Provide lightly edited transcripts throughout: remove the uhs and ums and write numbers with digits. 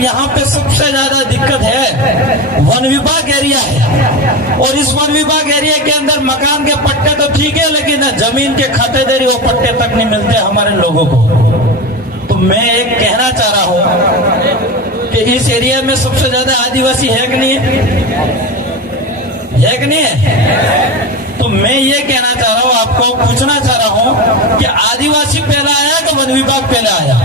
यहाँ पे सबसे ज्यादा दिक्कत है वन विभाग एरिया है, और इस वन विभाग एरिया के अंदर मकान के पट्टे तो ठीक है, लेकिन जमीन के खातेदारी वो पट्टे तक नहीं मिलते हमारे लोगों को। तो मैं एक कहना चाह रहा हूँ कि इस एरिया में सबसे ज्यादा आदिवासी है कि नहीं है कि नहीं है? तो मैं ये कहना चाह रहा हूँ, आपको पूछना चाह रहा हूँ कि आदिवासी पहला आया कि वन विभाग पहला आया?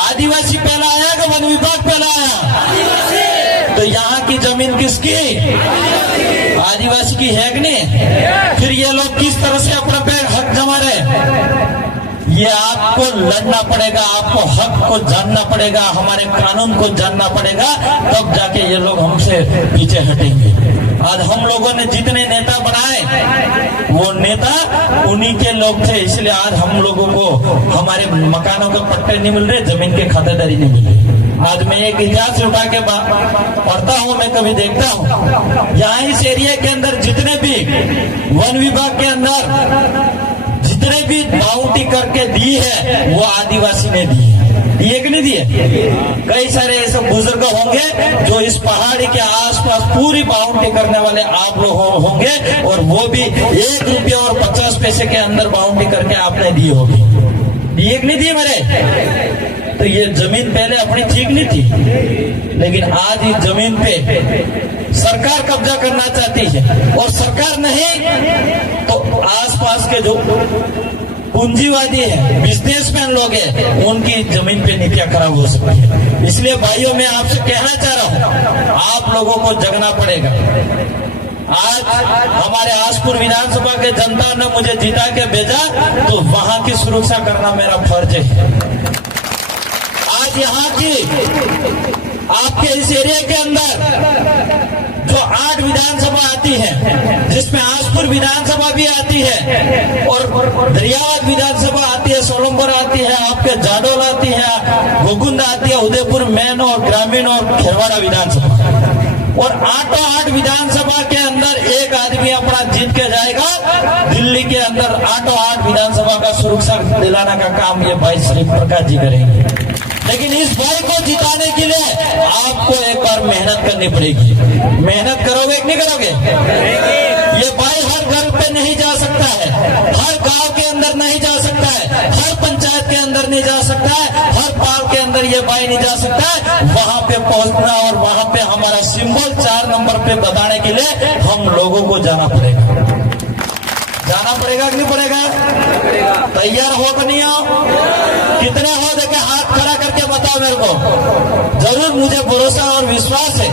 आदिवासी पहला आया कि वन विभाग पहला आया? तो यहाँ की जमीन किसकी? आदिवासी की है कि नहीं? फिर ये लोग किस तरह से अपना पे हक जमा रहे? ये आपको लड़ना पड़ेगा, आपको हक को जानना पड़ेगा, हमारे कानून को जानना पड़ेगा, तब जाके ये लोग हमसे पीछे हटेंगे। आज हम लोगों ने जितने नेता बनाए वो नेता उन्हीं के लोग थे, इसलिए आज हम लोगों को हमारे मकानों के पट्टे नहीं मिल रहे, जमीन के खातेदारी नहीं मिल रही। आज मैं एक इतिहास उठा के पढ़ता हूँ, मैं कभी देखता हूँ, यहाँ इस एरिया के अंदर जितने भी वन विभाग के अंदर जितने भी बाउंड्री करके दी है वो आदिवासी ने दी है, दिए कि नहीं दिए? कई सारे ऐसे बुजुर्ग होंगे जो इस पहाड़ी के आसपास पूरी बाउंड्री करने वाले आप लोग होंगे, और वो भी 1 रुपया और 50 पैसे के अंदर बाउंड्री करके आपने दी होगी, दिए कि नहीं दिए मेरे? तो ये जमीन पहले अपनी ठीक नहीं थी, लेकिन आज इस जमीन पे सरकार कब्जा करना चाहती है, और सरकार नहीं तो आसपास के जो पूंजीवादी है, बिजनेसमैन लोग हैं, उनकी जमीन पे नीतियां खराब हो सकती है। इसलिए भाइयों मैं आपसे कहना चाह रहा हूं, आप लोगों को जगना पड़ेगा। आज हमारे आसपुर विधानसभा के जनता ने मुझे जिता के भेजा, तो वहां की सुरक्षा करना मेरा फर्ज है। आज यहाँ की आपके इस एरिया के अंदर जो 8 विधानसभा आती है, जिसमें आसपुर विधानसभा भी आती है, और दरियावाद विधानसभा आती है, सोलंबर आती है, आपके जाडोल आती है, गोकुंदा आती है, उदयपुर मेन और ग्रामीण और खेरवाड़ा विधानसभा, और 8 विधानसभा के अंदर एक आदमी अपना जीत के जाएगा। दिल्ली के अंदर 8 विधानसभा का सुरक्षा दिलाने का काम ये भाई श्री प्रकाश जी करेंगे। लेकिन इस भाई को जिताने के लिए आपको एक बार मेहनत करनी पड़ेगी। मेहनत करोगे कि नहीं करोगे? ये भाई हर घर पे नहीं जा सकता है, हर गांव के अंदर नहीं जा सकता है, हर पंचायत के अंदर नहीं जा सकता है, हर पाल के अंदर ये भाई नहीं जा सकता है। वहां पे पहुंचना और वहां पे हमारा सिंबल 4 नंबर पे बताने के लिए हम लोगों को जाना पड़ेगा। जाना पड़ेगा कि नहीं पड़ेगा? तैयार हो कि नहीं हो? कितने हो देखे हाथ खड़ा करके बताओ मेरे को। जरूर मुझे भरोसा और विश्वास है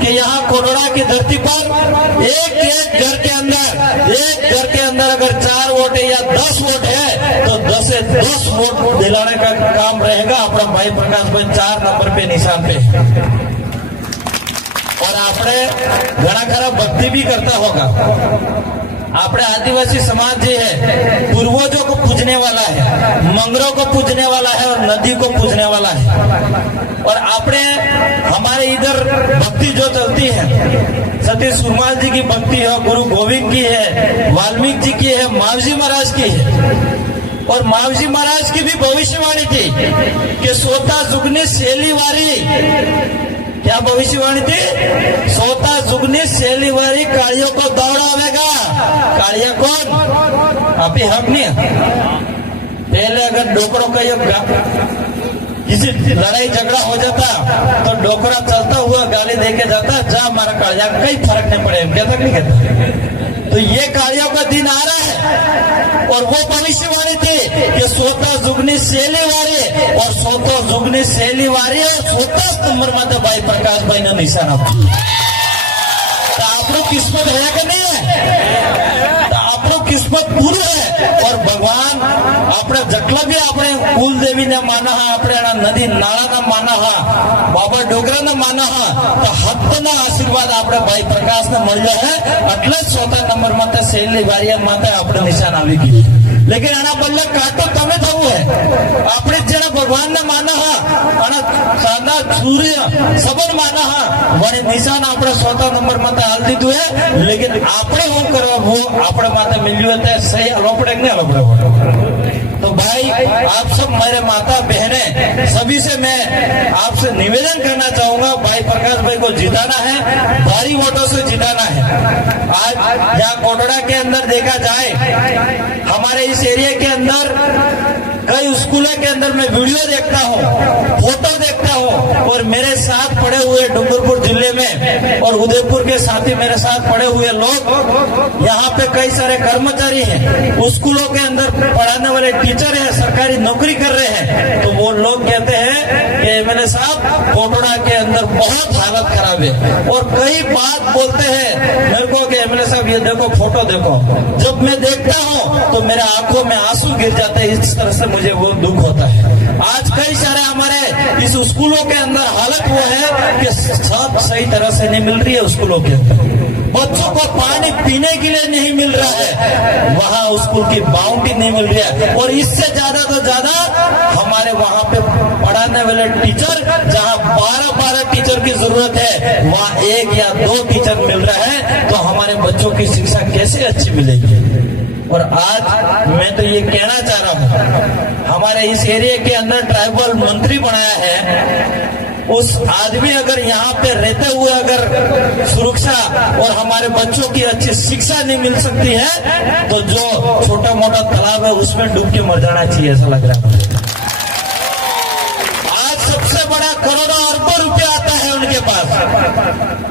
कि यहाँ कोडोड़ा की धरती पर एक घर के अंदर अगर 4 वोट है या 10 वोट है, तो 10 से 10 वोट दिलाने का काम रहेगा। अपना भाई प्रकाश भाई 4 नंबर पे निशान पे, और आपने घना खरा भक्ति भी करता होगा। अपने आदिवासी समाज जो है पूर्वजों को पूजने वाला है, मंगरों को पूजने वाला है, और नदी को पूजने वाला है। और आपने हमारे इधर भक्ति जो चलती है, सती सुरमाल जी की भक्ति है, गुरु गोविंद की है, वाल्मीकि जी की है, मावजी महाराज की है। और मावजी महाराज की भी भविष्यवाणी थी कि सोता जुगनी सेली वारी, क्या भविष्यवाणी थी? सोता जुगनी सेली वारी कालियों को दौड़ावेगा। कालिया कौन? आप ही हक नहीं। पहले अगर डोकरों का किसी लड़ाई झगड़ा हो जाता तो डोकरा चलता हुआ गाली देके जाता, जा हमारा कालिया, कहीं फर्क नहीं पड़े, कहता नहीं कहता। तो ये कालियों का दिन आ रहा है, और वो भविष्यवाणी थी कि सोता जुगनी सेली वारी, और सोतो जुगनी सेली वारी, और 17 नंबर में भाई प्रकाश भाई ने निशान आप्યું। तो आप लोग किस्मत है कि नहीं है? तो आप लोग किस्मत पूरी है। और भगवान अपने जटला भी अपने कुल देवी ने माना है, अपने नदी नाला ने माना है, बाबा डोगरा ने माना है, तो हत्तना आशीर्वाद अपने भाई प्रकाश ने મળ્યો है। એટલે 14 નંબર માતે શૈલી વારિયા માતે આપણે નિશાન આવી ગયું। लेकिन આના બદલે કાટો તમે થવું है। આપણે જેને ભગવાન ને માના હા અને સાદા સૂર્ય સબન માના હા, વળી નિશાન આપણે 14 નંબર માતે હાલ દીધું है। लेकिन આપણે શું કરવા, वो આપણે માતે મળ્યું है, सही हलो पड़े नहीं हलो पड़े। तो भाई आप सब मेरे माता बहनें सभी से मैं आपसे निवेदन करना चाहूंगा, भाई प्रकाश भाई को जिताना है, भारी वोटों से जिताना है। आज यहाँ कोटड़ा के अंदर देखा जाए, हमारे इस एरिया के अंदर कई स्कूलों के अंदर मैं वीडियो देखता हूँ, फोटो देखता हूँ, और मेरे साथ पड़े हुए डूंगरपुर जिले में और उदयपुर के साथी मेरे साथ पड़े हुए लोग, यहाँ पे कई सारे कर्मचारी हैं, स्कूलों के अंदर पढ़ाने वाले टीचर हैं, सरकारी नौकरी कर रहे हैं, तो वो लोग कहते हैं कि एमएलए साहब कोटड़ा के अंदर बहुत हालत खराब है, और कई बात बोलते हैं मेरे को कि एमएलए साहब ये देखो, फोटो देखो। जब मैं देखता हूँ तो मेरे आंखों में आंसू गिर जाते हैं, इस तरह से मुझे वो दुख होता है। आज कई सारे हमारे इस स्कूलों के अंदर हालत वो है कि सब सही तरह से नहीं मिल रही है। स्कूलों के अंदर बच्चों को पानी पीने के लिए नहीं मिल रहा है, वहाँ स्कूल की बाउंड्री नहीं मिल रही है, और इससे ज्यादा तो ज्यादा हमारे वहाँ पे पढ़ाने वाले टीचर, जहाँ 12 टीचर की जरूरत है, वहाँ 1 या 2 टीचर मिल रहा है, तो हमारे बच्चों की शिक्षा कैसे अच्छी मिलेगी। और आज मैं तो ये कहना चाह रहा हूँ, हमारे इस एरिया के अंदर ट्राइबल मंत्री बनाया है, उस आदमी अगर यहाँ पे रहते हुए अगर सुरक्षा और हमारे बच्चों की अच्छी शिक्षा नहीं मिल सकती है, तो जो छोटा मोटा तालाब है उसमें डूब के मर जाना चाहिए, ऐसा लग रहा है। आज सबसे बड़ा करोड़ों अरबों रुपया आता है उनके पास,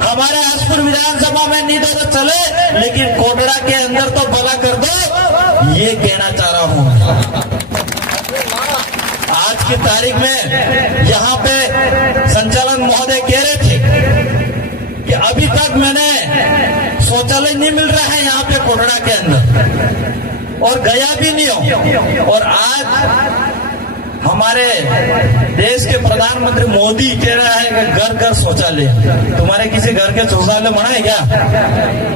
हमारे आसपुर विधानसभा में नहीं दे तो चले, लेकिन कोटड़ा के अंदर तो भला कर दो, ये कहना चाह रहा हूँ। आज की तारीख में यहाँ पे संचालक महोदय कह रहे थे कि अभी तक मैंने शौचालय नहीं मिल रहा है यहाँ पे कोटड़ा के अंदर, और गया भी नहीं हूँ। और आज हमारे देश के प्रधानमंत्री मोदी कह रहा है कि घर घर शौचालय। तुम्हारे किसी घर के शौचालय बना है क्या?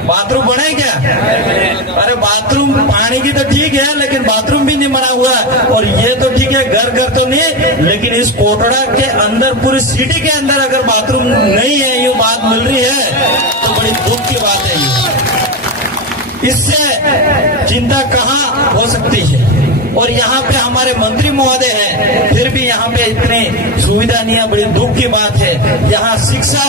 बाथरूम बना है क्या? अरे बाथरूम पानी की तो ठीक है, लेकिन बाथरूम भी नहीं बना हुआ। और ये तो ठीक है, घर घर तो नहीं, लेकिन इस कोटड़ा के अंदर पूरी सिटी के अंदर अगर बाथरूम नहीं है, ये बात मिल रही है, तो बड़ी दुख की बात है ये। इससे चिंता कहाँ हो सकती है। और यहाँ पे हमारे मंत्री महोदय हैं, फिर भी यहाँ पे इतनी सुविधा नहीं है, बड़ी दुख की बात है। यहाँ शिक्षा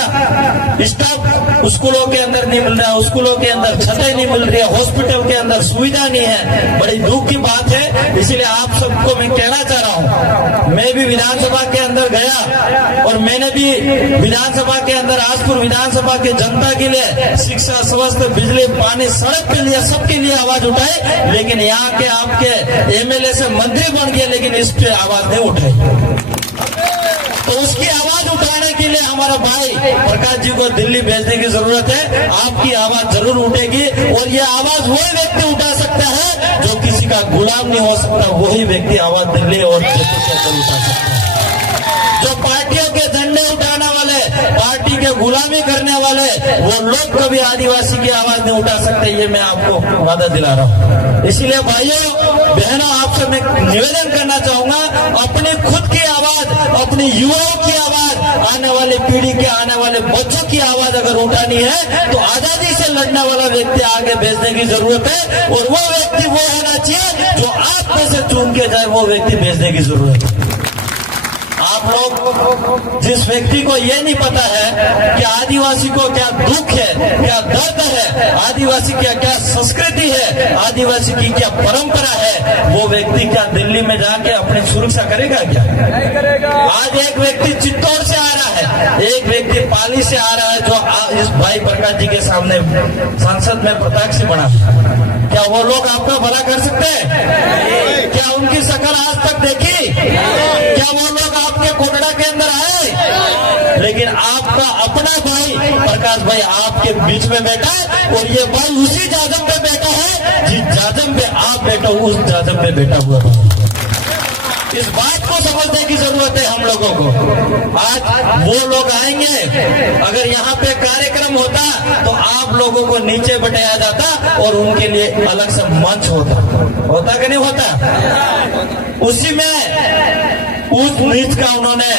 स्टाफ स्कूलों के अंदर नहीं मिल रहा है, स्कूलों के अंदर छतें नहीं मिल रही है, हॉस्पिटल के अंदर सुविधा नहीं है, बड़ी दुख की बात है। इसलिए आप सबको मैं कहना चाह रहा हूँ, मैं भी विधानसभा के अंदर गया और मैंने भी विधानसभा के अंदर आसपुर विधानसभा के जनता के लिए शिक्षा, स्वास्थ्य, बिजली, पानी, सड़क के लिए सबके लिए आवाज उठाई, लेकिन यहाँ के आपके एमएलए से मंत्री बन गए, लेकिन इस पे आवाज नहीं उठाई। तो उसकी आवाज उठाने के लिए हमारा भाई प्रकाश जी को दिल्ली भेजने की जरूरत है। आपकी आवाज जरूर उठेगी, और ये आवाज वही व्यक्ति उठा सकता है जो किसी का गुलाम नहीं हो सकता, वही व्यक्ति आवाज दिल्ली और जरूर उठा सकता है। जो पार्टियों के झंडे उठाने वाले, पार्टी के गुलामी करने वाले, वो लोग कभी आदिवासी की आवाज नहीं उठा सकते, ये मैं आपको वादा दिला रहा हूँ। इसलिए भाइयों बहनों, आपसे मैं निवेदन करना चाहूंगा, अपनी खुद की आवाज, अपने युवाओं की आवाज, आने वाली पीढ़ी के, आने वाले बच्चों की आवाज अगर उठानी है, तो आजादी से लड़ने वाला व्यक्ति आगे भेजने की जरूरत है। और वो व्यक्ति वो होना चाहिए जो आप में से चुन के जाए, वो व्यक्ति भेजने की जरूरत है। आप लोग जिस व्यक्ति को ये नहीं पता है कि आदिवासी को क्या दुख है, क्या दर्द है, आदिवासी की क्या संस्कृति है, आदिवासी की क्या परंपरा है, वो व्यक्ति क्या दिल्ली में जाके अपनी सुरक्षा करेगा क्या? नहीं करेगा। आज एक व्यक्ति चित्तौड़ से आ रहा है, एक व्यक्ति पाली से आ रहा है, जो इस भाई प्रकाश जी के सामने संसद में प्रत्याशी बना, क्या वो लोग आपका भला कर सकते हैं? क्या उनकी शकल आज तक देखी? क्या वो लोग आपके कोटड़ा के अंदर आए? लेकिन आपका अपना भाई प्रकाश भाई आपके बीच में बैठा है, और ये भाई उसी जाजम पे बैठा है जिस जाजम पे आप बैठो, उस जाजम पे बैठा हुआ है। इस बात को समझने की जरूरत है हम लोगों को। आज वो लोग आएंगे, अगर यहाँ पे कार्यक्रम होता तो आप लोगों को नीचे बैठाया जाता और उनके लिए अलग से मंच होता कि नहीं होता? उसी में ऊंच नीच का उन्होंने